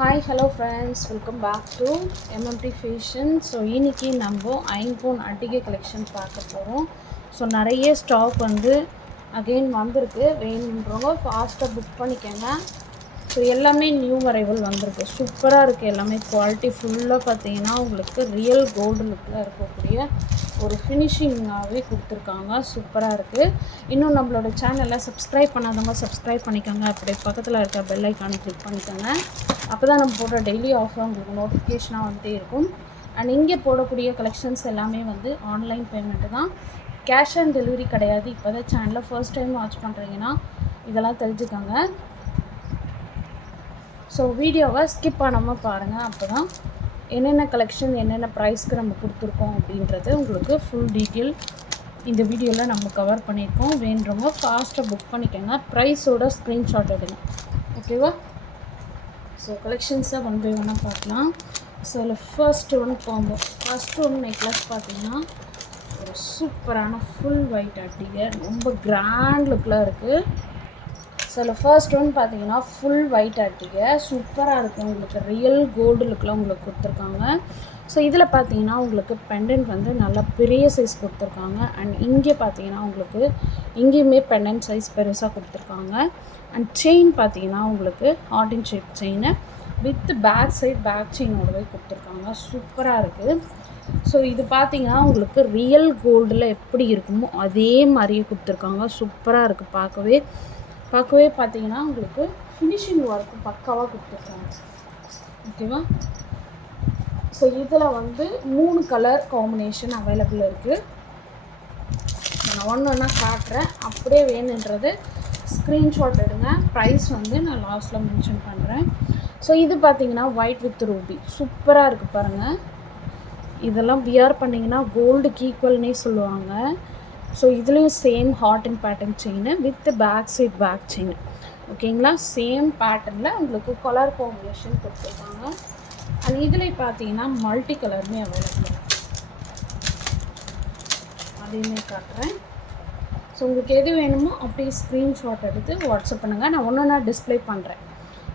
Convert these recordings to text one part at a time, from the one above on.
Hi hello friends, welcome back to MMT fashion. So இன்றைக்கி நம்ம ஐம்பொன் அட்டிகை கலெக்ஷன் பார்க்க போகிறோம். ஸோ நிறைய ஸ்டாக் வந்து அகெயின் வந்திருக்கு. வேணுன்றவங்க ஃபாஸ்ட்டாக புக் பண்ணிக்கோங்க. ஸோ எல்லாமே நியூ அரைவல் வந்திருக்கு. சூப்பராக இருக்குது. எல்லாமே குவாலிட்டி ஃபுல்லாக பார்த்தீங்கன்னா உங்களுக்கு ரியல் கோல்டு லுக்கில் இருக்கக்கூடிய ஒரு ஃபினிஷிங்காகவே கொடுத்துருக்காங்க. சூப்பராக இருக்குது. இன்னும் நம்மளோட சேனலில் சப்ஸ்கிரைப் பண்ணாதவங்க சப்ஸ்கிரைப் பண்ணிக்கோங்க. அப்படியே பக்கத்தில் இருக்க பெல் ஐக்கானை கிளிக் பண்ணிக்கோங்க. அப்போ தான் நம்ம போடுற டெய்லி ஆஃபர் உங்களுக்கு நோட்டிஃபிகேஷனாக வந்துட்டே இருக்கும். அண்ட் இங்கே போடக்கூடிய கலெக்ஷன்ஸ் எல்லாமே வந்து ஆன்லைன் பேமெண்ட்டு தான், கேஷ் ஆன் டெலிவரி கிடையாது. இப்போ தான் சேனலில் ஃபர்ஸ்ட் டைம் வாட்ச் பண்ணுறீங்கன்னா இதெல்லாம் தெரிஞ்சுக்கோங்க. ஸோ வீடியோவை ஸ்கிப் பண்ணாமல் பாருங்கள். அப்போ தான் என்னென்ன கலெக்ஷன் என்னென்ன ப்ரைஸ்க்கு நம்ம கொடுத்துருக்கோம் அப்படின்றது உங்களுக்கு ஃபுல் டீட்டெயில் இந்த வீடியோவில் நம்ம கவர் பண்ணியிருக்கோம். வேணுறவங்க ஃபாஸ்ட்டாக புக் பண்ணிக்கோங்க. ப்ரைஸோட ஸ்க்ரீன்ஷாட் எடுங்க, ஓகேவா? ஸோ கலெக்ஷன்ஸை ஒன் பை ஒன்னாக பார்க்கலாம். ஸோ அதில் ஃபர்ஸ்ட் ஒன் நெக்லஸ் பார்த்தீங்கன்னா ஒரு சூப்பரான ஃபுல் ஒயிட் அட்டிகை, ரொம்ப கிராண்ட் லுக்கில் இருக்குது. ஸோ அதில் ஃபர்ஸ்ட் ஒன் பார்த்தீங்கன்னா ஃபுல் ஒயிட் அட்டிகை சூப்பராக இருக்குது. உங்களுக்கு ரியல் கோல்டு லுக்கில் உங்களுக்கு கொடுத்துருக்காங்க. ஸோ இதில் பார்த்தீங்கன்னா உங்களுக்கு பெண்டன்ட் வந்து நல்லா பெரிய சைஸ் கொடுத்துருக்காங்க. அண்ட் இங்கே பார்த்தீங்கன்னா உங்களுக்கு இங்கேயுமே பெண்டன்ட் சைஸ் பெருசாக கொடுத்துருக்காங்க. அண்ட் செயின் பார்த்தீங்கன்னா உங்களுக்கு ஹார்ட் இன் ஷேப் செயினை வித் பேக் சைட் பேக் செயினோடவே கொடுத்துருக்காங்க. சூப்பராக இருக்குது. ஸோ இது பார்த்தீங்கன்னா உங்களுக்கு ரியல் கோல்டில் எப்படி இருக்குமோ அதே மாதிரியே கொடுத்துருக்காங்க. சூப்பராக இருக்குது. பார்க்கவே பார்த்தீங்கன்னா உங்களுக்கு ஃபினிஷிங் ஒர்க்கு பக்காவாக கொடுத்துருக்காங்க, ஓகேவா? ஸோ இதில் வந்து 3 கலர் காம்பினேஷன் அவைலபிள் இருக்குது. நான் ஒன்று காட்டுறேன். அப்படியே வேணுன்றது ஸ்க்ரீன்ஷாட் எடுங்க. ப்ரைஸ் வந்து நான் லாஸ்ட்டில் மென்ஷன் பண்ணுறேன். ஸோ இது பார்த்தீங்கன்னா ஒயிட் வித் ரூபி சூப்பராக இருக்குது பாருங்கள். இதெல்லாம் வியர் பண்ணிங்கன்னா கோல்டுக்கு ஈக்குவல்னே சொல்லுவாங்க. ஸோ இதுலேயும் same heart and pattern chain with back side back chain, ஓகேங்களா? சேம் பேட்டர்னில் உங்களுக்கு கலர் காம்பினேஷன் கொடுத்துருக்காங்க. அண்ட் இதில் பார்த்தீங்கன்னா மல்டி கலருமே அவைலபிள், அதையுமே காட்டுறேன். ஸோ உங்களுக்கு எது வேணுமோ அப்படியே ஸ்க்ரீன்ஷாட் எடுத்து வாட்ஸ்அப் பண்ணுங்கள். நான் ஒன்று டிஸ்பிளே பண்ணுறேன்,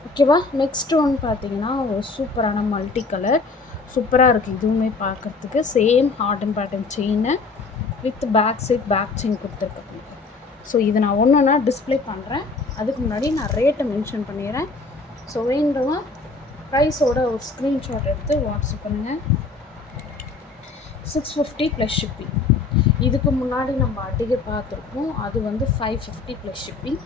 ஓகேவா? நெக்ஸ்ட் ஒன் பார்த்தீங்கன்னா ஒரு சூப்பரான மல்டி கலர் சூப்பராக இருக்குது. இதுவுமே பார்க்குறதுக்கு same heart and pattern chain with back side back chain கொடுத்துருக்காங்க. ஸோ இது நான் ஒன்று டிஸ்பிளே பண்ணுறேன். அதுக்கு முன்னாடி நான் ரேட்டை மென்ஷன் பண்ணிடுறேன். ஸோ வேணுறவங்க ப்ரைஸோட ஒரு ஸ்க்ரீன்ஷாட் எடுத்து வாட்ஸ்அப் பண்ணுங்கள். 650 ப்ளஸ் ஷிப்பிங். இதுக்கு முன்னாடி நம்ம அட்டிகை பார்த்துருக்கோம், அது வந்து 550 ப்ளஸ் ஷிப்பிங்.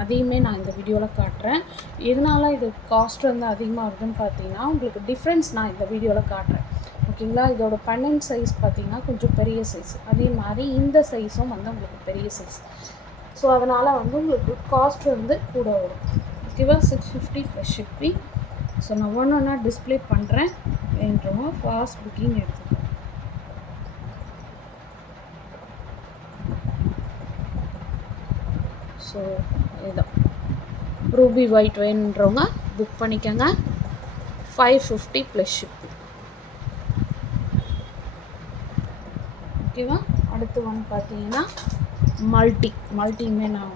அதையுமே நான் இந்த வீடியோவில் காட்டுறேன். எதனால இது காஸ்ட் வந்து அதிகமாக இருக்குதுன்னு பார்த்தீங்கன்னா உங்களுக்கு டிஃப்ரென்ஸ் நான் இந்த வீடியோவில் காட்டுறேன், ஓகேங்களா? இதோட பெண்டன்ட் சைஸ் பார்த்தீங்கன்னா கொஞ்சம் பெரிய சைஸ், அதே மாதிரி இந்த சைஸும் வந்து உங்களுக்கு பெரிய சைஸ். ஸோ அதனால் வந்து உங்களுக்கு காஸ்ட் வந்து கூட வரும், ஓகேவா? 650 ப்ளஸ் ஷிப்பிங். ஸோ நான் ஒன்று டிஸ்பிளே பண்ணுறேன். வேணுறவங்க ஃபாஸ்ட் புக்கிங் எடுத்துக்கோங்க. ஸோ இதுதான் ரூபி ஒயிட் வேணுன்றவங்க புக் பண்ணிக்கோங்க. 550 ப்ளஸ் ஷிப்பிங், ஓகேவா? அடுத்து ஒன் பார்த்தீங்கன்னா மல்டியுமே நான்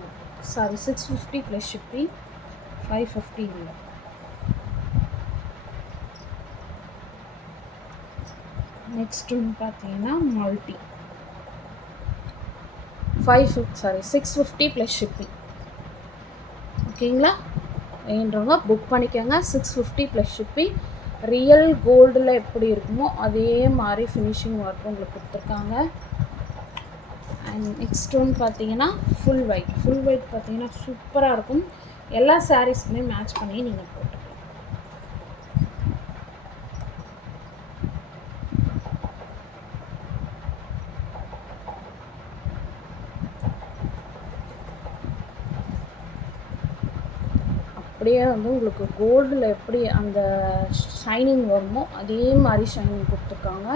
650 ப்ளஸ் ஷிப்பிங், 550 இல்லை. நெக்ஸ்ட் ஒன்று பார்த்தீங்கன்னா மல்டி 650 ப்ளஸ் ஷிப்பிங், ஓகேங்களா? வேணுறவங்க புக் பண்ணிக்கோங்க. 650 ப்ளஸ் ஷிப்பிங். ரியல் கோல்டில் எப்படி இருக்குமோ அதே மாதிரி ஃபினிஷிங் ஒர்க் உங்களுக்கு கொடுத்துருக்காங்க. அண்ட் நெக்ஸ்ட் ஒன் பார்த்தீங்கன்னா ஃபுல் ஒயிட் பார்த்தீங்கன்னா சூப்பராக இருக்கும். எல்லா சாரீஸ்க்குமே மேட்ச் பண்ணி நீங்கள் போட்டுக்கலாம். அப்படியே வந்து உங்களுக்கு கோல்டில் எப்படி அந்த ஷைனிங் வருமோ அதே மாதிரி ஷைனிங் கொடுத்துருக்காங்க.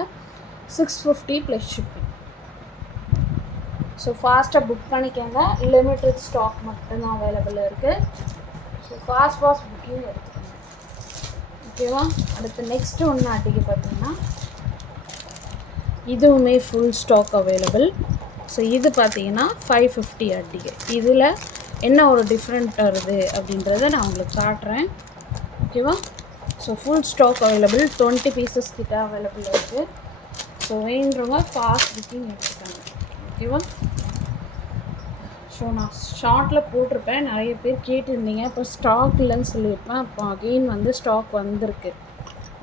650 ப்ளஸ் ஷிப்பிங். ஸோ ஃபாஸ்ட்டாக புக் பண்ணிக்கோங்க. லிமிட்டட் ஸ்டாக் மட்டும்தான் அவைலபிள் இருக்குது. ஸோ ஃபாஸ்ட் புக்கிங் எடுத்துக்கோங்க, ஓகேவா? அடுத்து நெக்ஸ்ட்டு ஒன்று அட்டிகை பார்த்தீங்கன்னா இதுவுமே ஃபுல் ஸ்டாக் அவைலபிள். ஸோ இது பார்த்தீங்கன்னா 550 அட்டிகை. இதில் என்ன ஒரு டிஃப்ரெண்ட் வருது அப்படின்றத நான் உங்களுக்கு காட்டுறேன், ஓகேவா? So full stock available, 20 pieces கிட்ட அவைலபிள் இருக்குது. ஸோ வேணுறவங்க ஃபாஸ்ட் புக்கிங் எடுத்துக்காங்க. ஓகேவா? ஸோ நான் ஷார்ட்டில் போட்டிருப்பேன், நிறைய பேர் கேட்டிருந்தீங்க. இப்போ ஸ்டாக் இல்லைன்னு சொல்லியிருப்பேன். அப்போ அகெயின் வந்து ஸ்டாக் வந்திருக்கு.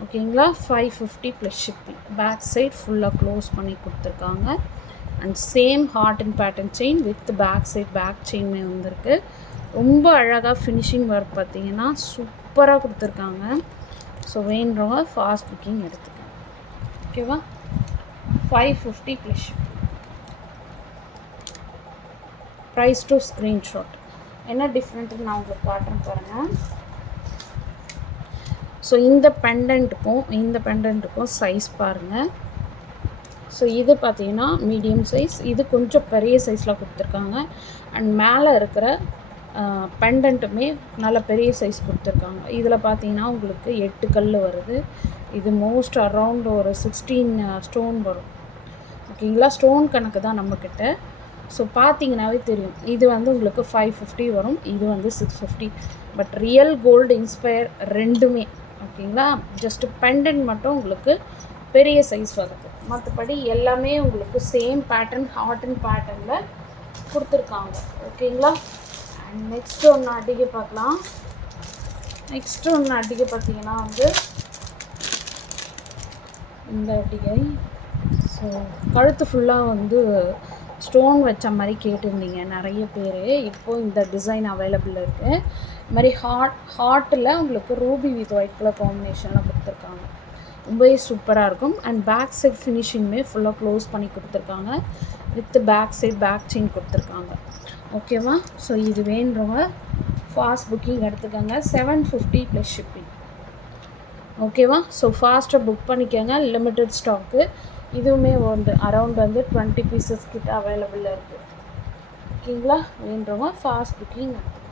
ஓகேங்களா? 550 ப்ளஸ் ஷிப்பிங். பேக் சைட் ஃபுல்லாக க்ளோஸ் பண்ணி கொடுத்துருக்காங்க. And same heart and pattern chain with back side back செயின்மே வந்திருக்கு. ரொம்ப அழகாக ஃபினிஷிங் ஒர்க் பார்த்தீங்கன்னா சூப்பராக கொடுத்துருக்காங்க. ஸோ வேணுறவங்க ஃபாஸ்ட் புக்கிங் எடுத்துக்கோங்க. ஓகேவா? 550 plus shipping. Price to screenshot. என்ன டிஃப்ரெண்ட்டுன்னு நான் உங்களுக்கு காட்டுறேன் பாருங்கள். ஸோ இந்த பெண்டன்ட்டுக்கும் சைஸ் பாருங்கள். ஸோ இது பார்த்தீங்கன்னா மீடியம் சைஸ், இது கொஞ்சம் பெரிய சைஸில் கொடுத்துருக்காங்க. அண்ட் மேலே இருக்கிற பெண்டன்ட்டுமே நல்ல பெரிய சைஸ் கொடுத்துருக்காங்க. இதில் பார்த்தீங்கன்னா உங்களுக்கு 8 கல் வருது. இது மோஸ்ட் அரவுண்ட் ஒரு 16 ஸ்டோன் வரும். ஓகேங்களா? ஸ்டோன் கணக்கு தான் நம்மக்கிட்ட. ஸோ பார்த்தீங்கன்னாவே தெரியும். இது வந்து உங்களுக்கு 550 வரும், இது வந்து 650. பட் ரியல் கோல்டு இன்ஸ்பயர் ரெண்டுமே. ஓகேங்களா? ஜஸ்ட்டு பெண்டன்ட் மட்டும் உங்களுக்கு பெரிய சைஸ் வருது. மற்றபடி எல்லாமே உங்களுக்கு சேம் பேட்டர்ன், ஹார்ட் அண்ட் பேட்டர்னில் கொடுத்துருக்காங்க. ஓகேங்களா? அண்ட் நெக்ஸ்ட்டு ஒன்று அடிக்க பார்க்கலாம். நெக்ஸ்ட்டு ஒன்று அடிக்க பார்த்தீங்கன்னா வந்து இந்த அடிகை. ஸோ கழுத்து ஃபுல்லாக வந்து ஸ்டோன் வச்ச மாதிரி கேட்டிருந்தீங்க நிறைய பேர். இப்போது இந்த டிசைன் அவைலபிள் இருக்குது. இது மாதிரி ஹார்ட்டில் உங்களுக்கு ரூபி வித் ஒயிட் கலர் காம்பினேஷனில் கொடுத்துருக்காங்க. ரொம்பவே சூப்பராக இருக்கும். அண்ட் பேக் சைட் ஃபினிஷிங்குமே ஃபுல்லாக க்ளோஸ் பண்ணி கொடுத்துருக்காங்க. With back side back chain கொடுத்துருக்காங்க. ஓகேவா? ஸோ இது வேணுறவங்க ஃபாஸ்ட் புக்கிங் எடுத்துக்கோங்க. 750 ப்ளஸ் ஷிப்பிங். ஓகேவா? ஸோ ஃபாஸ்ட்டாக புக் பண்ணிக்கோங்க. Limited stock. இதுவுமே வந்து அரவுண்ட் வந்து 20 பீசஸ் கிட்ட அவைலபிள் இருக்குது. ஓகேங்களா? வேணுறவங்க ஃபாஸ்ட் புக்கிங் எடுத்துக்கோங்க.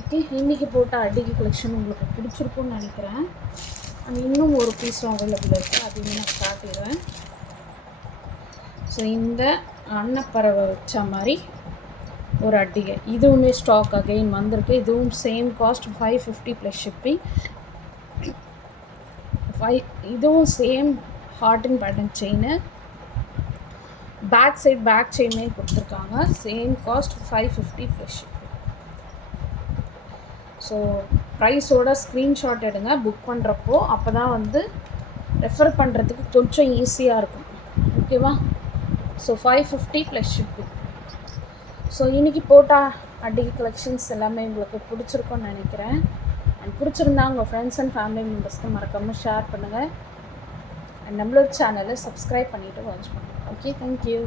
ஓகே, இன்றைக்கி போட்ட அடிகை கலெக்ஷன் உங்களுக்கு பிடிச்சிருக்குன்னு நினைக்கிறேன். இன்னும் ஒரு பீஸும் அவைலபிள் இருக்குது, அதையும் நான் காட்டிடுவேன். ஸோ இந்த அன்னப்பறவை வச்ச மாதிரி ஒரு அடிகை, இதுவுமே ஸ்டாக் அகெயின் வந்திருக்கு. இதுவும் சேம் காஸ்ட் 550 ப்ளஸ் ஷிப்பிங். இதுவும் same heart and pattern chain. Back side back செயினே கொடுத்துருக்காங்க. Same cost 550 plus shipping. So ப்ரைஸோட ஸ்க்ரீன்ஷாட் எடுங்க புக் பண்ணுறப்போ. அப்போ தான் வந்து ரெஃபர் பண்ணுறதுக்கு கொஞ்சம் ஈஸியாக இருக்கும். ஓகேவா? So 550 plus shipping. ஸோ இன்றைக்கி போட்ட அடிகை கலெக்ஷன்ஸ் எல்லாமே உங்களுக்கு பிடிச்சிருக்குன்னு நினைக்கிறேன். அண்ட் பிடிச்சிருந்தா உங்கள் ஃப்ரெண்ட்ஸ் அண்ட் ஃபேமிலி மெம்பர்ஸ்க்கு மறக்காமல் ஷேர் பண்ணுங்கள். அண்ட் நம்மளோட சேனலை சப்ஸ்கிரைப் பண்ணிவிட்டு வாட்ச் பண்ணுங்கள். Okay, thank you.